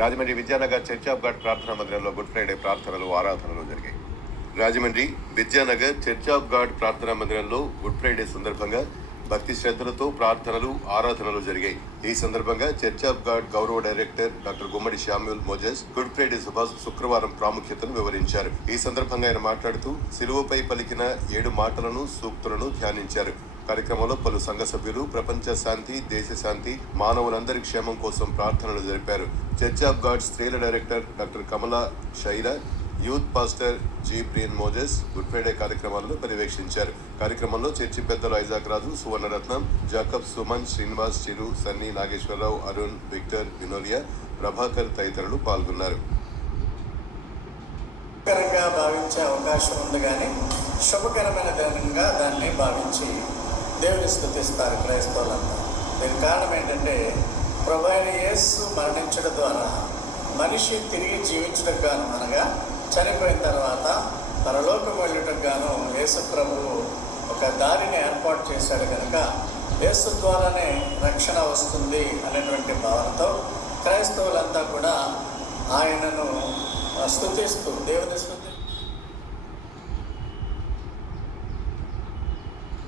Rajahmundry Vidyanagar church of God ప్రార్థనా మందిరంలో good Friday ప్రార్థనలు ఆరాధనలు జరిగాయి. Rajahmundry Vidyanagar church of God ప్రార్థనా మందిరంలో గుడ్ ఫ్రైడే సందర్భంగా భక్తి శ్రద్ధలతో ప్రార్థనలు ఆరాధనలు జరిగాయి. ఈ సందర్భంగా చర్చ్ ఆఫ్ గాడ్ గౌరవ డైరెక్టర్ డాక్టర్ గుమ్మడి శామ్యూల్ మోజెస్ గుడ్ ఫ్రైడే శుక్రవారం ప్రాముఖ్యతను వివరించారు. ఈ సందర్భంగా ఆయన మాట్లాడుతూ సిలువపై పలికిన 7 మాటలను సూక్తులను ధ్యానించారు. కార్యక్రమంలో పలు సంఘ సభ్యులు ప్రపంచ శాంతి, దేశ శాంతి, మానవులందరి క్షేమం కోసం ప్రార్థనలు జరిపారు. చర్చ్ ఆఫ్ గాడ్ స్త్రీల director doctor Kamala Shaila, youth pastor G Brian Moses Good Friday కార్యక్రమాలను పర్యవేక్షించారు. కార్యక్రమంలో చర్చి పెద్దలు Isaac Raju, Suvarnaratnam, Jacob, Suman, Srinivas, Chiru, Sunny, Nageswararao, Arun, Victor, Vinolia, Prabhakar తదితరులు పాల్గొన్నారు. భావించే అవకాశం ఉంది, కానీ శుభకరమైన దినంగా దాన్ని భావించి దేవుని స్తుతిస్తారు క్రైస్తవులంతా. దీనికి కారణం ఏంటంటే ప్రభు అయిన యేసు మరణించడం ద్వారా మనిషి తిరిగి జీవించడం గాను, అనగా చనిపోయిన తర్వాత పరలోకం వెళ్ళటం గాను యేసు ప్రభువు ఒక దారిని ఏర్పాటు చేశాడు. కనుక యేసు ద్వారానే రక్షణ వస్తుంది అనేటువంటి భావనతో క్రైస్తవులంతా కూడా ఆయనను స్తుతిస్తూ దేవుని స్తుతి